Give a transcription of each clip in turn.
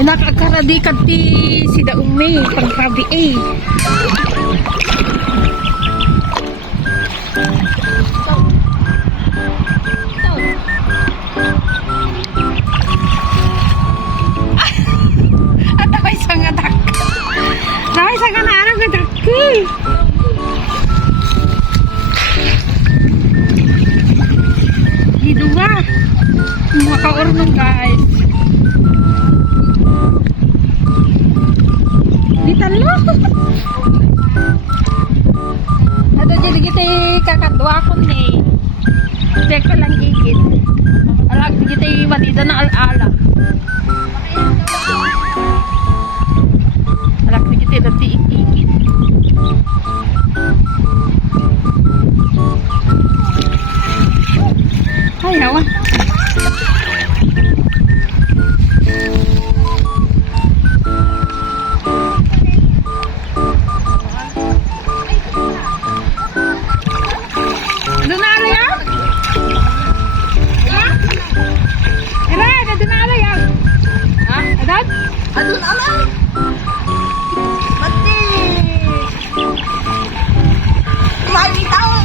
Nakakaradik ti si Daume pagkabi eh. At ay sang adak. Ay sang anak adak. Dito ba? Makaornong guys. Ditalo. Ato jadi kita kakadwa ko ni. Check ko lang igit. Alag kita matida ng ala. Alag kita dati igit. Ay hawa. Adun alam. Mati. Mali tao.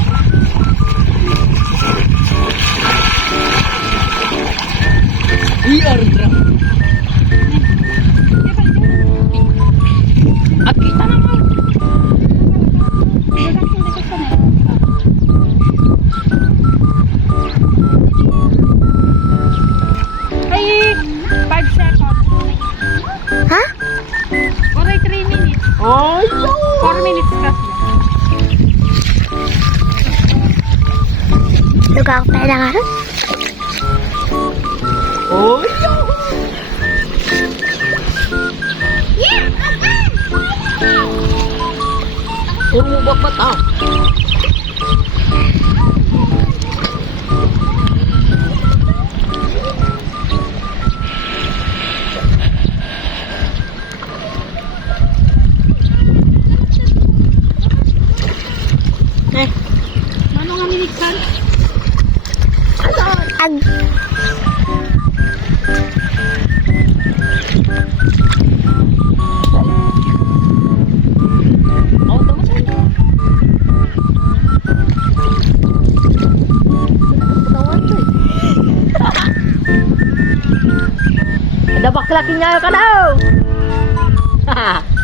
Iardra. Akita na ko. Ay, 5 seconds. Ha? Oray 3 minutes. Oh, 4 minutes kasi. Lugar ako tayo lang ha? Oh, puro mo ba pata? Ano nga miniksan? Ag. Oh, tama sa inyo. Patawan to eh. Ada baklakin niya ka daw. Haha.